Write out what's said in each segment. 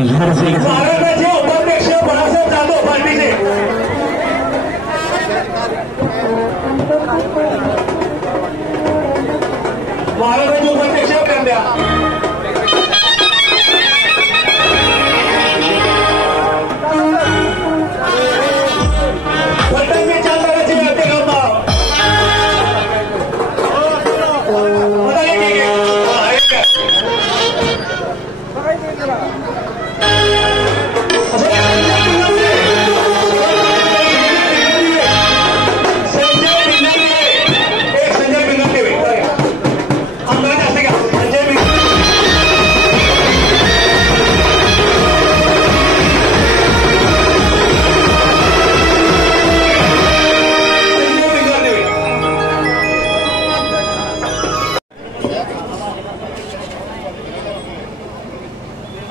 महाराष्ट्राचे उपाध्यक्ष बाळासाहेब जाधव पार्टीचे महाराष्ट्राचे उपाध्यक्ष करण्या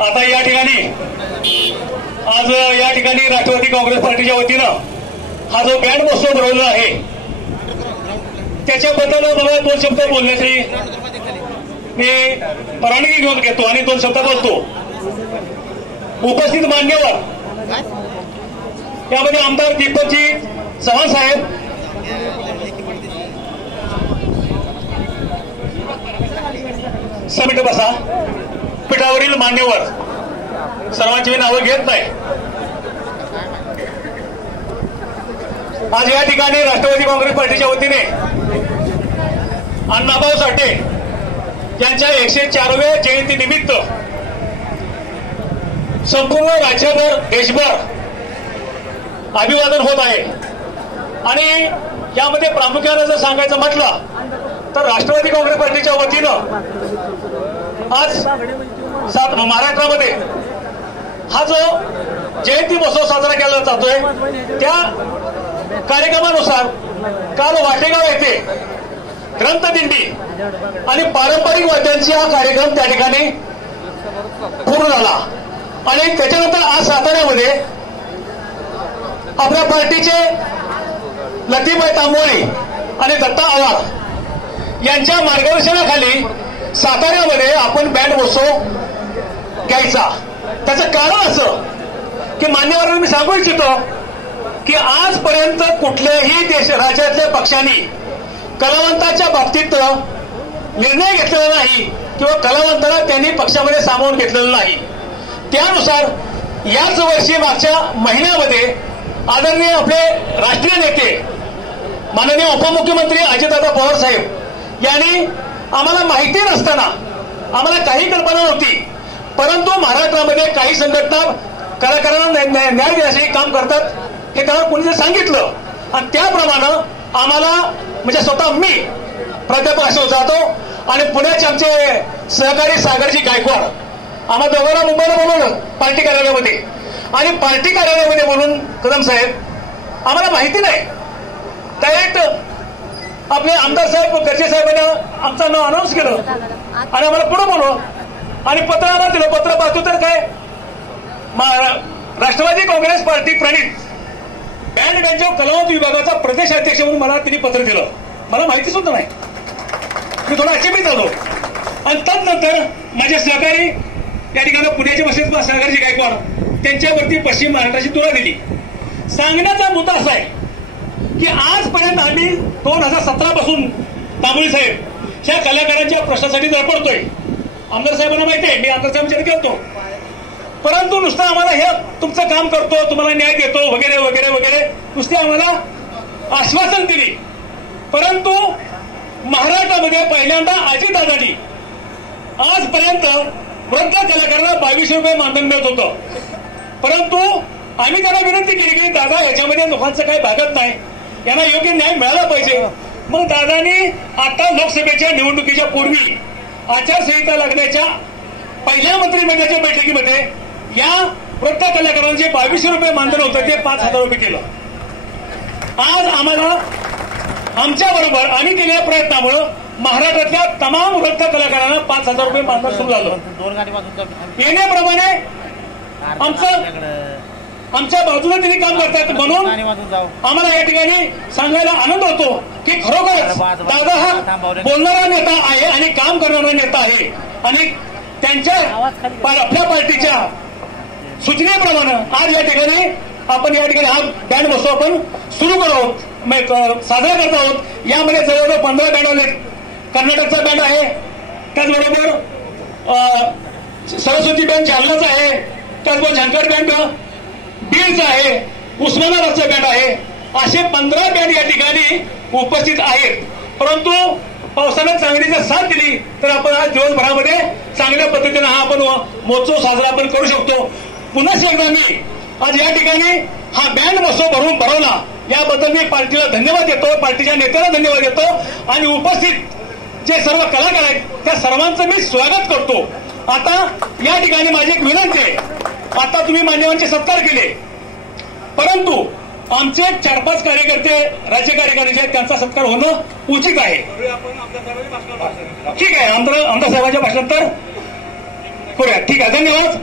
आता या ठिकाणी आज या ठिकाणी राष्ट्रवादी काँग्रेस पार्टीच्या वतीनं हा जो बँड महोत्सव भरवला आहे त्याच्याबद्दल मला 2 शब्द बोलण्याची मी परवानगी घेऊन घेतो आणि 2 शब्द बोलतो. उपस्थित मान्यवर यामध्ये आमदार दीपकजी चव्हाण साहेब, समिट बसा, पीठावरील मान्यवर सर्वांची मी नावं घेत नाही. आज या ठिकाणी राष्ट्रवादी काँग्रेस पार्टीच्या वतीने अण्णाभाऊ साठे यांच्या 104व्या जयंतीनिमित्त संपूर्ण राज्यभर देशभर अभिवादन होत आहे. आणि यामध्ये प्रामुख्याने जर सांगायचं म्हटलं तर राष्ट्रवादी काँग्रेस पार्टीच्या वतीनं आज महाराष्ट्रामध्ये हा जो जयंती महोत्सव साजरा केला जातोय त्या कार्यक्रमानुसार काल वाटेगाव येथे ग्रंथदिंडी आणि पारंपरिक वाद्यांचा हा कार्यक्रम त्या ठिकाणी पूर्ण झाला. आणि त्याच्यानंतर आज साताऱ्यामध्ये आपल्या पार्टीचे लतीबाई तांबोळी आणि दत्ता आव्हाड यांच्या मार्गदर्शनाखाली साताऱ्यामध्ये आपण बँड महोत्सव घ्यायचा. त्याचं कारण असं की मान्यवरांना मी सांगू इच्छितो की आजपर्यंत कुठल्याही राज्यातल्या पक्षांनी कलावंताच्या बाबतीत निर्णय घेतलेला नाही किंवा कलावंतांना त्यांनी पक्षामध्ये सामावून घेतलेलं नाही. त्यानुसार याच वर्षी मागच्या महिन्यामध्ये आदरणीय आपले राष्ट्रीय नेते माननीय उपमुख्यमंत्री अजितदादा पवार साहेब यांनी आम्हाला माहिती नसताना, आम्हाला काही कल्पना नव्हती, परंतु महाराष्ट्रामध्ये काही संघटना कलाकारांना न्याय देण्यासाठी काम करतात हे त्यांना कोणी सांगितलं आणि त्याप्रमाणे आम्हाला म्हणजे स्वतः मी प्राध्यापक अशोक जाधव आणि पुण्याचे आमचे सहकारी सागरजी गायकवाड आम्हा दोघांना मुंबईला बोलवलं पार्टी कार्यालयामध्ये. आणि पार्टी कार्यालयामध्ये बोलून कदम साहेब आम्हाला माहिती नाही, डायरेक्ट आपले आमदार साहेब गर्जे साहेबांनी आमचं नाव अनाऊन्स केलं आणि आम्हाला पुढे बोलवलं आणि पत्र आम्हाला दिलं. पत्र पाहतो तर काय राष्ट्रवादी काँग्रेस पार्टी प्रणित बँड बँजो कलावंत विभागाचा प्रदेश अध्यक्ष म्हणून मला त्यांनी पत्र दिलं. मला माहिती सुद्धा नाही, मी थोडा अचंबित झालो. आणि त्यानंतर माझे सहकारी या ठिकाणी पुण्याचे बसेस सागरजी गायकवाड त्यांच्यावरती पश्चिम महाराष्ट्राची तुरा दिली. सांगण्याचा मुद्दा असा आहे की आजपर्यंत आम्ही 2017 पासून तांबोळी साहेब ह्या कलाकारांच्या प्रश्नासाठी धडपडतोय. आमदार साहेबांना माहिती आहे, मी आमदार साहेबांच्या करतो, परंतु नुसतं आम्हाला हे तुमचं काम करतो, तुम्हाला न्याय देतो वगैरे वगैरे वगैरे नुसते आम्हाला आश्वासन दिली. परंतु महाराष्ट्रामध्ये पहिल्यांदा अजितदादांनी आजपर्यंत वृद्ध कलाकारांना 2200 रुपये मानधन मिळत होतं. परंतु आम्ही त्यांना विनंती केली की दादा याच्यामध्ये लोकांचं काही भागत नाही, यांना योग्य न्याय मिळाला पाहिजे. मग दादांनी आता लोकसभेच्या निवडणुकीच्या पूर्वी आचारसंहिता लागण्याच्या पहिल्या मंत्रिमंडळाच्या बैठकीमध्ये या वृद्ध कलाकारांचे 2200 रुपये मानधन होतं ते 5000 रुपये केलं. आज आम्हाला आमच्या बरोबर आम्ही केलेल्या प्रयत्नामुळे महाराष्ट्रातल्या तमाम वृद्ध कलाकारांना 5000 रुपये मानधन सुरू झालं. येण्याप्रमाणे आमचं आमच्या बाजूने त्यांनी काम करतात, म्हणून आम्हाला या ठिकाणी सांगायला आनंद होतो की खरोखरच दादा हा बोलणारा नेता आहे आणि काम करणारा नेता आहे आणि त्यांच्या आपल्या पार्टीच्या सूचनेप्रमाणे आज या ठिकाणी आपण या ठिकाणी हा बँड महोत्सव आपण सुरू करत आहोत, साजरा करत आहोत. यामध्ये जवळजवळ 15 बँड आले. कर्नाटकचा बँड आहे, त्याचबरोबर सरस्वती बँड जालनाचा आहे, त्याचबरोबर झंकर बँड बीडचा आहे, उस्मानाबादचा बँड आहे. असे 15 बँड या ठिकाणी उपस्थित आहेत. परंतु पावसानं चांगली जर साथ दिली तर आपण आज दिवसभरामध्ये चांगल्या पद्धतीने हा आपण महोत्सव साजरा आपण करू शकतो. पुन्हा एकदा मी आज या ठिकाणी हा बँड महोत्सव भरवला याबद्दल मी पार्टीला धन्यवाद देतो, पार्टीच्या नेत्याला धन्यवाद देतो आणि उपस्थित जे सर्व कलाकार आहेत त्या सर्वांचं मी स्वागत करतो. आता या ठिकाणी माझी एक विनंती आहे, आता तुम्ही मान्यवरांचे सत्कार केले, परंतु आमचे 4-5 कार्यकर्ते राज्य कार्यकारिणी आहेत त्यांचा सत्कार होणं उचित आहे. ठीक आहे, आमदार साहेबांच्या भाषणानंतर करूया. ठीक आहे, धन्यवाद.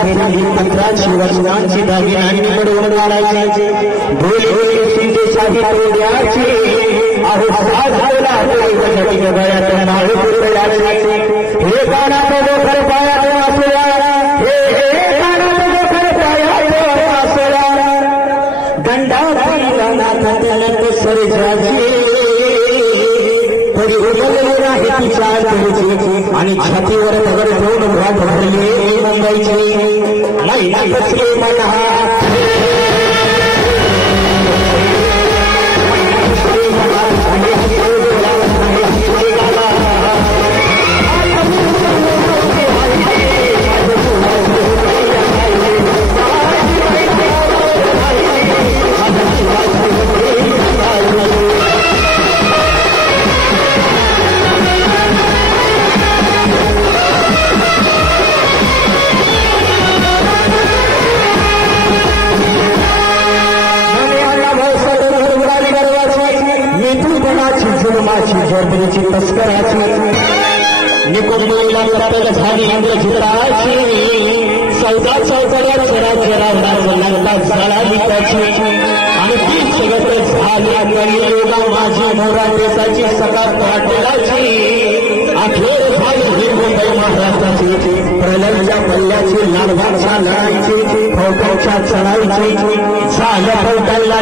फेरी 1500 वर्षांची दागिन्यांनी मिळवून वाढायचे बोले साहित्य द्यायचे अहो साधला गळ्यात नाव पुरवायचे हे गाणं खरं पायात वाचूया हे गाणं खरं पायात वाचूया गंडा नाथ सरजाचे तरी उजळले आहे तिच्या आणि छातीवर दगड ठेवून घाट भरले मुंबईचे नाही कसले मला झोपडीची तस्कराची निकोडीला झाली इंद्रजित्राची चौदा चौकड्या चरा चरा लागला झाला लिकाची आणि ती जगत झाली कलियुगा माझी मोरा देशाची सकाळ पाटलाची अखेर झाली ही मुंबई महाराष्ट्राची प्रलयच्या पल्ल्याची लालबागच्या लढाईची फौकाच्या चढाईची झालं फौकाला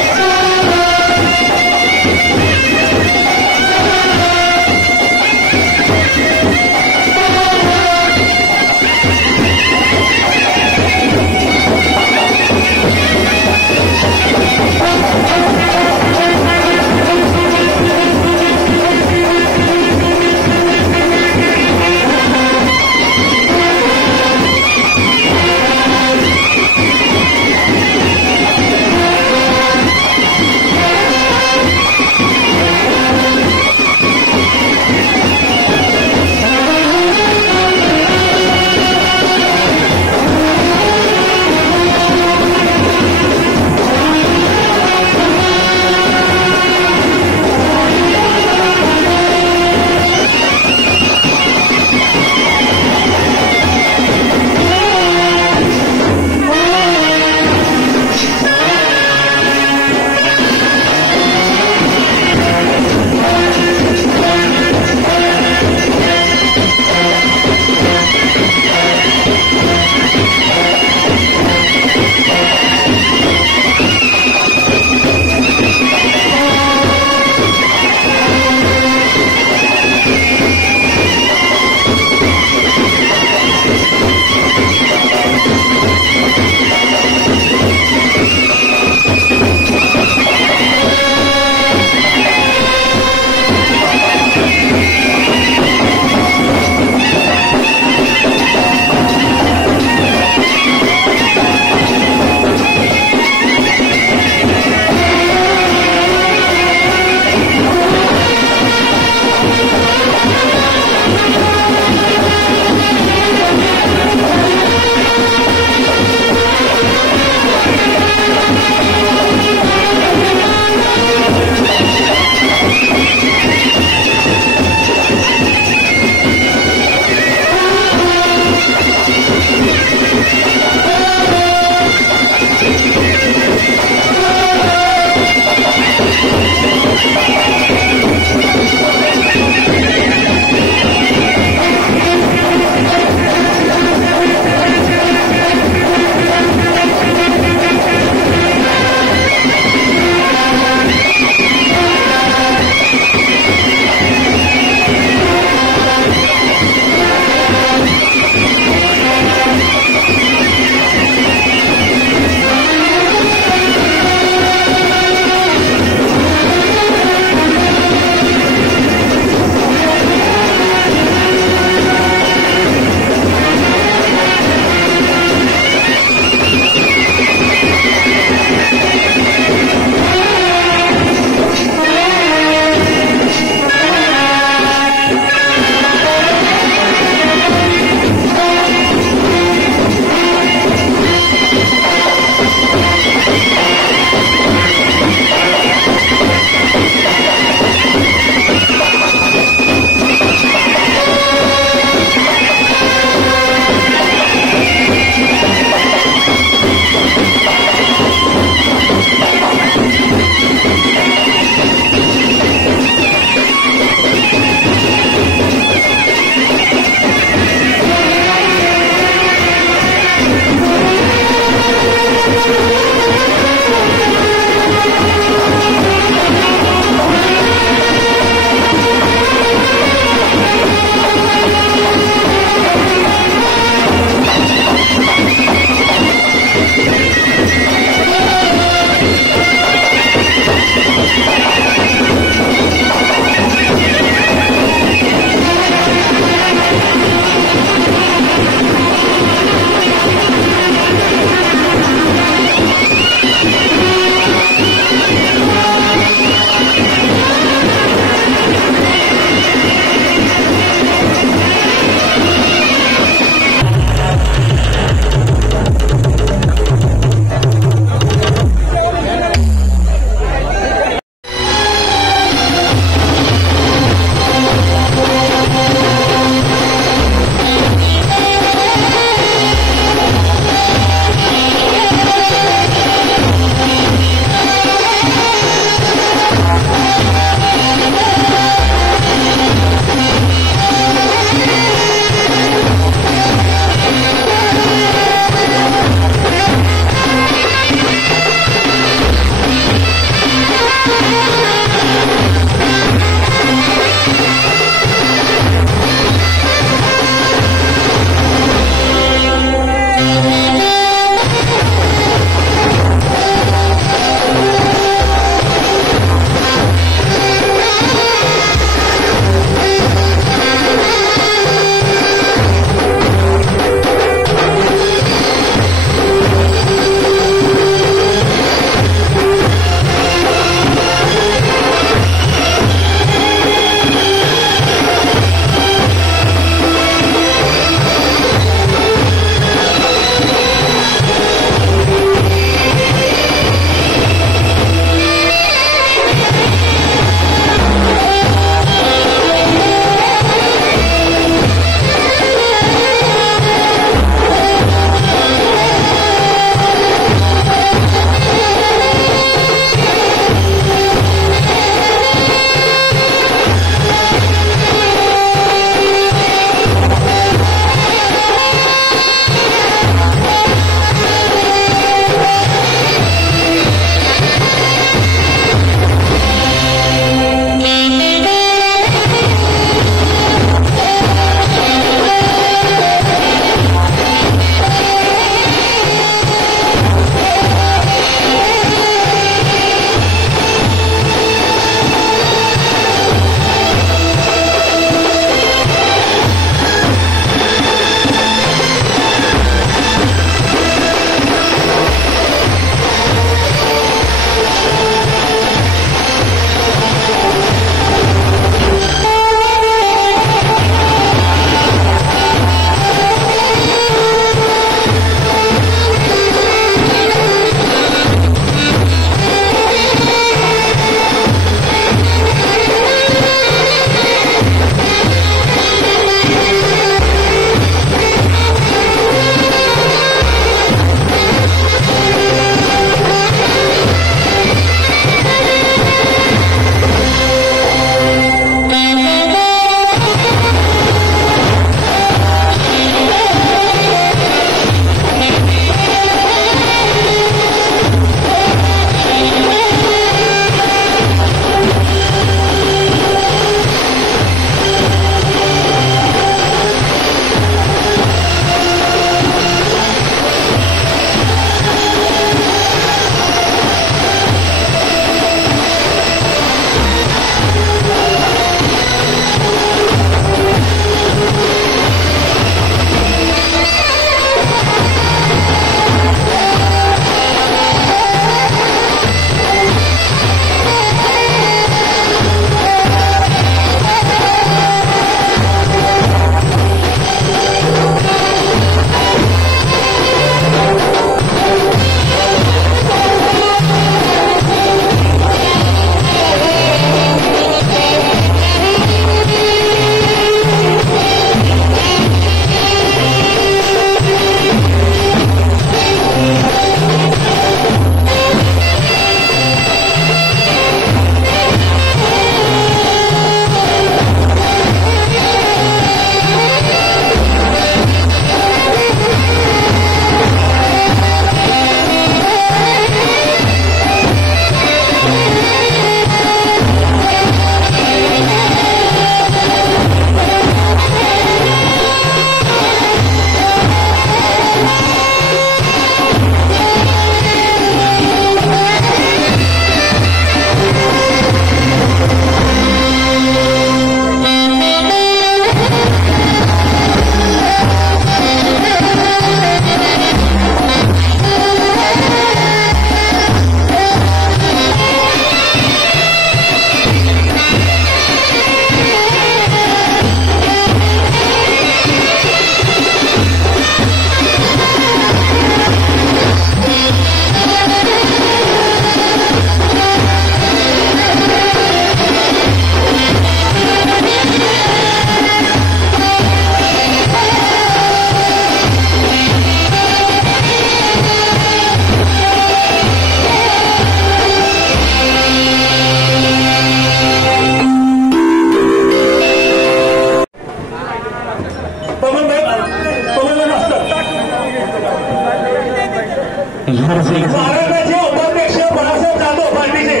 महाराष्ट्राचे उपाध्यक्ष बाळासाहेब जाधव पार्टीचे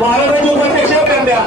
महाराष्ट्राचे उपाध्यक्ष करद्या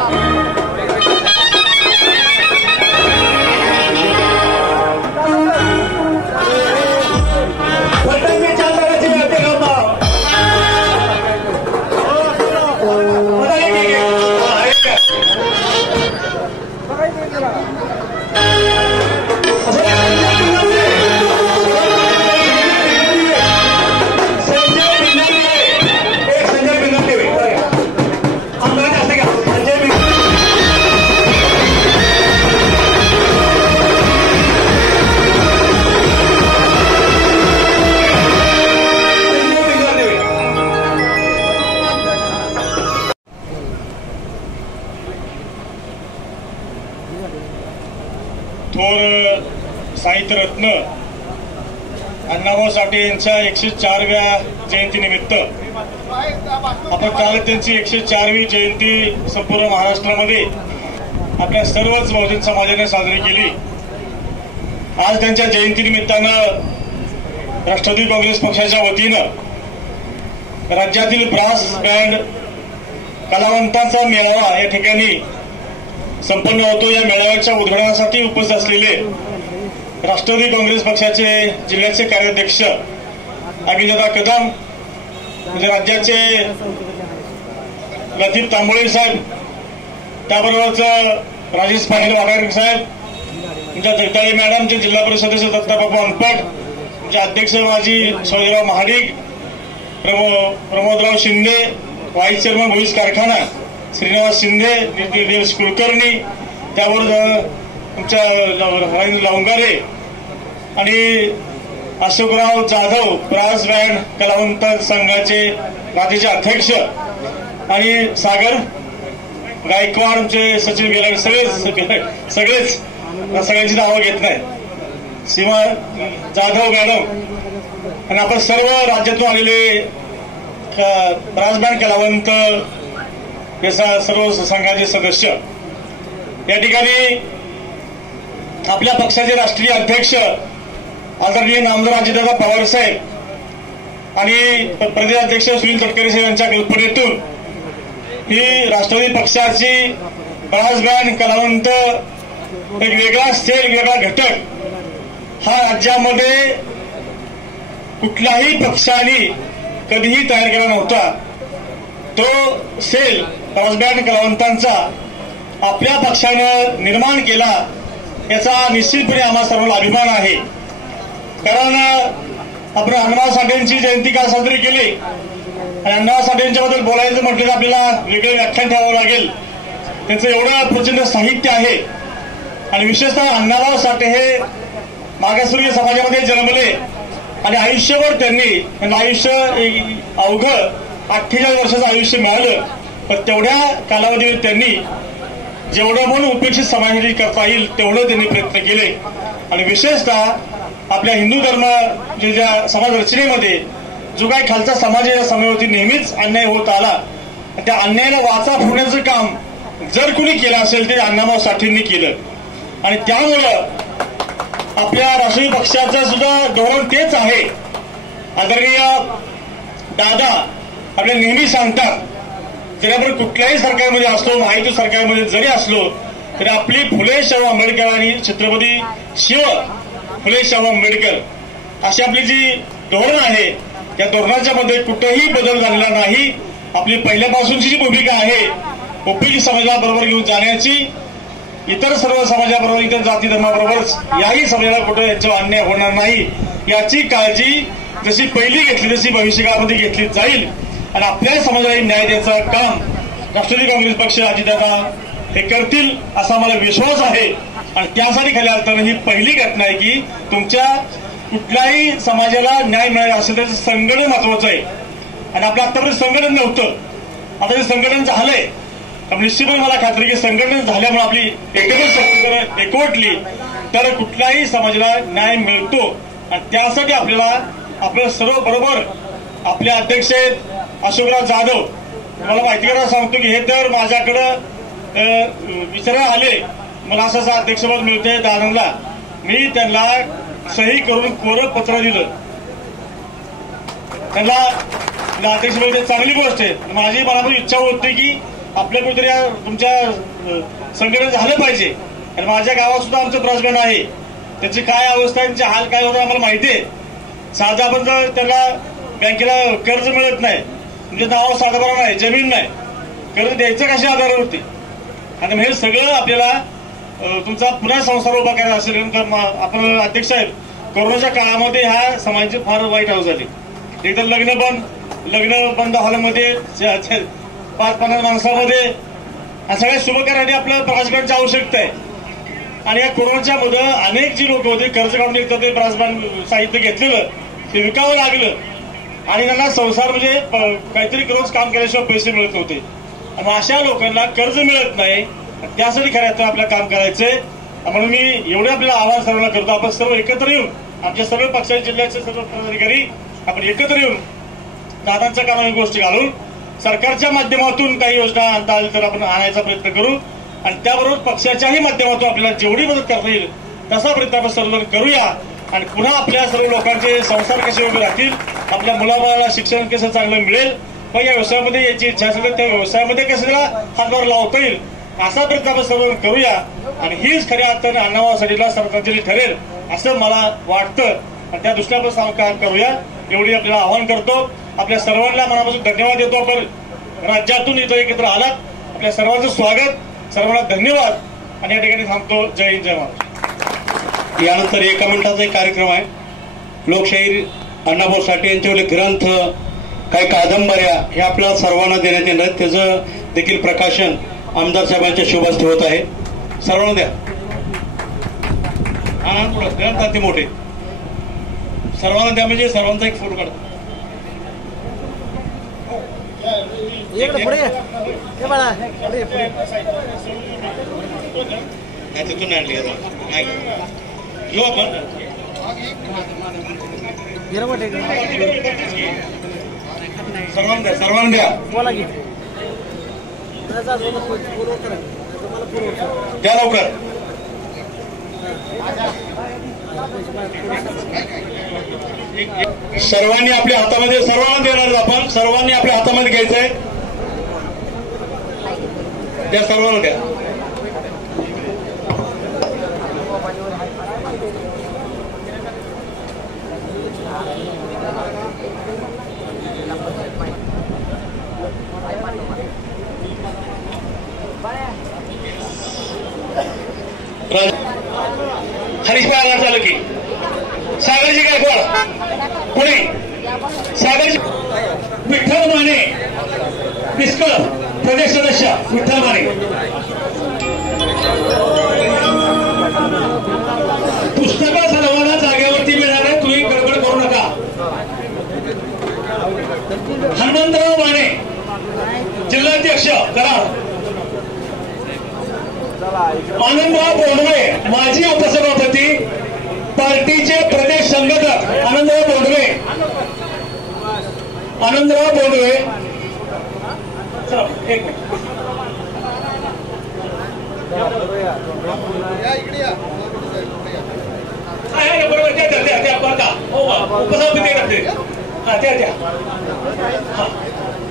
थोर साहित्यरत्न अण्णाभाऊ साठे यांच्या 104व्या जयंतीनिमित्त आपण काल त्यांची 104वी जयंती संपूर्ण महाराष्ट्रामध्ये आपल्या सर्वच बहुजन समाजाने साजरी केली. आज त्यांच्या जयंतीनिमित्तानं राष्ट्रवादी काँग्रेस पक्षाच्या वतीनं राज्यातील ब्रास बँड कलावंतांचा मेळावा या ठिकाणी संपन्न होतो. या मेळाव्याच्या उद्घाटनासाठी उपस्थित असलेले राष्ट्रवादी काँग्रेस पक्षाचे जिल्ह्याचे कार्याध्यक्ष अभिनेता कदम, म्हणजे राज्याचे लतीफ तांबोळे साहेब, त्याबरोबरच राजेश पाटील वाघारे साहेब, तुमच्या जगदाळे मॅडम, जे जिल्हा परिषद सदस्य दत्ताबाबू अनपट, तुमचे अध्यक्ष माजी सौदेव महाडिक, प्रमोदराव शिंदे, व्हाईस चेअरमन भोईस कारखाना श्रीनिवास शिंदे, निलेश कुलकर्णी, त्याबरोबर तुमच्या रवींद्र लावंगारे आणि अशोकराव जाधव, ब्रास बँड कलावंत संघाचे राज्याचे अध्यक्ष, आणि सागर गायकवाड, आमचे सचिन गेलाड, सगळेच सगळ्यांची नावं घेत नाही, सीमा जाधव मॅडम, आणि आपण सर्व राज्यातून आलेले ब्रास बँड कलावंत सर्व संघाचे सदस्य या ठिकाणी आपल्या पक्षाचे राष्ट्रीय अध्यक्ष आदरणीय नामदार अजितदादा पवार साहेब आणि प्रदेश अध्यक्ष सुनील तटकरे साहेब यांच्या कल्पनेतून ही राष्ट्रवादी पक्षाची ब्रास बँड कलावंत एक वेगळा सेल, वेगळा घटक हा राज्यामध्ये कुठल्याही पक्षाने कधीही तयार केला नव्हता. तो सेल ब्रास बँड कलावंतांचा आपल्या पक्षानं निर्माण केला, याचा निश्चितपणे आम्हा सर्वांना अभिमान आहे. कारण आपण अण्णाभाऊ साठेंची जयंती का साजरी केली आणि अण्णाभाऊ साठेंच्याबद्दल बोलायचं म्हटलं तर आपल्याला वेगळं व्याख्यान ठेवावं लागेल. त्यांचं एवढं प्रचंड साहित्य आहे आणि विशेषतः अण्णाभाऊ साठे हे मागासवर्गीय समाजामध्ये जन्मले आणि आयुष्यभर त्यांनी आयुष्य अवघं 48 वर्षाचं आयुष्य मिळालं, पण तेवढ्या कालावधीत त्यांनी जेवढं म्हणून उपेक्षित समाजासाठी करता येईल तेवढं त्यांनी प्रयत्न केले. आणि विशेषतः आपल्या हिंदू धर्म ज्या समाज रचनेमध्ये जो काही खालचा समाज या समाजावरती नेहमीच अन्याय होत आला, त्या अन्यायाला वाचा फोडण्याचं काम जर कुणी केलं असेल ते अण्णाभाऊ साठेंनी केलं. आणि त्यामुळं आपल्या राष्ट्रीय पक्षाचं सुद्धा धोरण तेच आहे. आदरणीय दादा आपल्याला नेहमी सांगतात, जरी आपण कुठल्याही सरकारमध्ये असलो, महायुती सरकारमध्ये जरी असलो तरी आपली फुले शाहू आंबेडकर आणि छत्रपती शिव फुले शाहू आंबेडकर अशी आपली जी धोरण आहे त्या धोरणाच्या मध्ये कुठेही बदल झालेला नाही. आपली पहिल्यापासूनची जी भूमिका आहे ओबीसी समाजाबरोबर घेऊन जाण्याची, इतर सर्व समाजाबरोबर, इतर जाती धर्माबरोबरच याही समाजाला कुठे यांच्यावर अन्याय होणार नाही याची काळजी जशी पहिली घेतली तशी भविष्यकाळामध्ये घेतली जाईल. आणि आपल्या समाजाला न्याय द्यायचं काम राष्ट्रवादी काँग्रेस पक्ष अजितदादा हे करतील असा मला विश्वास आहे. आणि त्यासाठी खऱ्या अर्थानं ही पहिली घटना आहे की तुमच्या कुठल्याही समाजाला न्याय मिळाला असेल त्याचं संघटन महत्वाचं आहे. आणि आपलं आतापर्यंत संघटन नव्हतं, आता जे संघटन झालंय निश्चितपणे मला खात्री की संघटन झाल्यामुळे आपली एकत्र एकवटली तर कुठल्याही समाजाला न्याय मिळतो. आणि त्यासाठी आपल्याला आपल्या सर्व बरोबर आपले अध्यक्ष आहेत अशोकराव जाधव, मला माहिती करायला सांगतो की हे तर माझ्याकडं विचारायला आले मला असं अध्यक्षपद मिळतंय दादांना, मी त्यांना सही करून कोरं पत्र दिलं. त्यांना अध्यक्षपद चांगली गोष्ट आहे. माझी मनामध्ये इच्छा होती की आपल्या कुठेतरी तुमच्या संघटन झालं पाहिजे. आणि माझ्या गावात सुद्धा आमचं ब्रास बँड आहे. त्याची काय अवस्था, त्यांचे हाल काय होतं आम्हाला माहिती आहे. साधा पण जर त्यांना बँकेला कर्ज मिळत नाही, म्हणजे नाव साधारण नाही, जमीन नाही, कर्ज द्यायचं कशा आधारावरती. आणि हे सगळं आपल्याला तुमचा पुन्हा संसार उभा करायचा असेल. आपण अध्यक्ष साहेब, कोरोनाच्या काळामध्ये ह्या समाजाची फार वाईट अवस्था झाली. एकदा लग्न बंद हॉलमध्ये 5-50 माणसामध्ये सगळ्या शुभकार्याने आपलं ब्रास बँडची आवश्यकता आहे. आणि या कोरोनाच्या मध्ये अनेक जी लोक होते कर्ज काढून एकदा ते ब्रास बँड साहित्य घेतलेलं ते विकावं लागलं. आणि त्यांना संसार म्हणजे काहीतरी रोज काम केल्याशिवाय पैसे मिळत नव्हते. आणि अशा लोकांना कर्ज मिळत नाही. त्यासाठी खऱ्या अर्थानं आपल्याला काम करायचंय. म्हणून मी एवढं आपल्याला आवाहन सर्वांना करतो, आपण सर्व एकत्र येऊन, आमच्या सर्व पक्षाच्या जिल्ह्याचे सर्व पदाधिकारी आपण एकत्र येऊन दादांच्या कानावर गोष्टी घालून सरकारच्या माध्यमातून काही योजना आणता आल्या तर आपण आणायचा प्रयत्न करू. आणि त्याबरोबर पक्षाच्याही माध्यमातून आपल्याला जेवढी मदत करता येईल तसा प्रयत्न आपण सर्वजण करूया. आणि पुन्हा आपल्या सर्व लोकांचे संसार कसे उभे राहतील, आपल्या मुलाबाळाला शिक्षण कसं चांगलं मिळेल, पण या व्यवसायामध्ये याची इच्छा असेल तर त्या व्यवसायामध्ये कसं त्याला हातभार लावता येईल असा प्रयत्न आपण सर्वजण करूया. आणि हीच खऱ्या अर्थानं अण्णाभाऊसाठीला श्रद्धांजली ठरेल असं मला वाटतं. आणि त्या दृष्टीने आपण काम करूया एवढी आपल्याला आवाहन करतो. आपल्या सर्वांना मनापासून धन्यवाद देतो. आपण राज्यातून इथं एकत्र आलात, आपल्या सर्वांचं स्वागत, सर्वांना धन्यवाद. आणि या ठिकाणी थांबतो. जय हिंद, जय महाराष्ट्र. यानंतर 1 मिनिटाचा एक कार्यक्रम आहे. लोकशाहीर अण्णाभाऊ साठे यांच्यावरील ग्रंथ, काही कादंबऱ्या हे आपल्याला सर्वांना देण्यात येणार. त्याचं देखील प्रकाशन आमदार साहेबांच्या शुभ हस्ते होत आहे. सर्वांना द्या. हा ग्रंथ ते मोठे सर्वांना द्या, म्हणजे सर्वांचा एक फोटो काढा. तिथून आणली येऊ आपण. सर्वांना द्या द्या लवकर. सर्वांनी आपल्या हातामध्ये, सर्वांना देणार आपण, सर्वांनी आपल्या हातामध्ये घ्यायचंय. त्या सर्वांना द्या. हरीशभाई आगार झालं की सागरजी गायकवाड, पुणे सागरजी, विठ्ठल माने पिस्कळ प्रदेश सदस्य विठ्ठल माने. पुस्तकं सर्वांना जागेवरती मिळणार आहे, तुम्ही गडबड करू नका. हनुमंतराव माने जिल्हाध्यक्ष कराड. आनंदराव बोंडवे माजी उपसभापती पार्टीचे प्रदेश संघटक. आनंदराव बोंडवे, आनंदराव बोंडवे. एक मिनिट. बरोबर त्या उपसभापती करते. हा त्या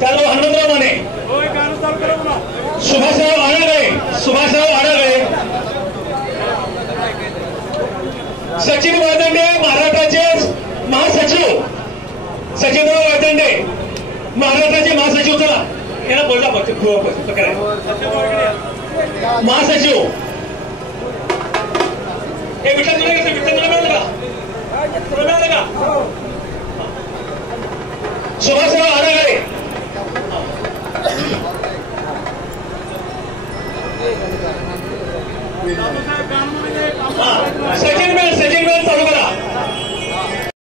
त्याला हनुमंतराव माने, सुभाषराव आडगळे, सुभाषराव आडगळे, सचिन वाळदंडे महाराष्ट्राचे महासचिव, सचिनराव वाळदंडे महाराष्ट्राचे महासचिव. चला याला बोलता महासचिव. हे विठ्ठल तुला मिळालं का? तुला मिळालं का? सुभाषराव आडगळे, सचिन